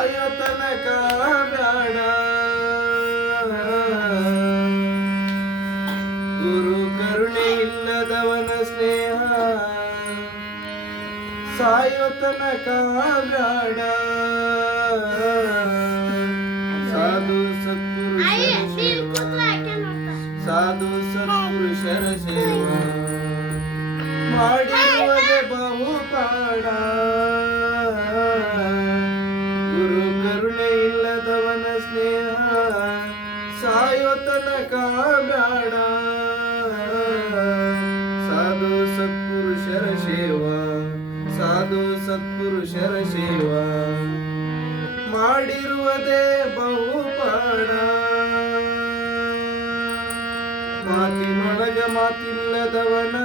ಸಾಯೋ ತನಕ ಬ್ಯಾಡ. ಗುರು ಕರುಣೆ ಇಲ್ಲದವನ ಸ್ನೇಹ ಸಾಯೋ ತನಕ ಬ್ಯಾಡ. ಸಾಧು ಸತ್ಪುರುಷರ ಸೇವಾ ಮಾಡಿರುವುದೇ ಬಹುಪಾಡ. ಗುರು ಕರುಣೆ ಇಲ್ಲದವನ ಸ್ನೇಹ ಸಾಯೋ ತನಕ ಬ್ಯಾಡ. ಸಾಧು ಸತ್ಪುರುಷರ ಸೇವಾ ಮಾಡಿರುವುದೇ ಬಹುಪಾಡ. ಮಾತಿನೊಳಗ ಮಾತಿಲ್ಲದವನ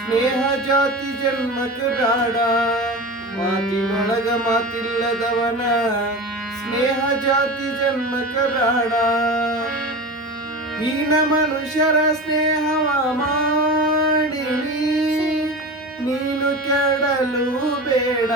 ಸ್ನೇಹ ಜಾತಿ ಜನ್ಮಕ್ಕೆ ಬ್ಯಾಡ. ಮಾತಿನೊಳಗ ಮಾತಿಲ್ಲದವನ ಸ್ನೇಹ ಜಾತಿ ಜನ್ಮಕ್ಕೆ ಬ್ಯಾಡ. ಹೀನ ಮನುಷ್ಯರ ಸ್ನೇಹವ ಮಾಡಿ ನೀನು ಕೆಡಲು ಬೇಡ.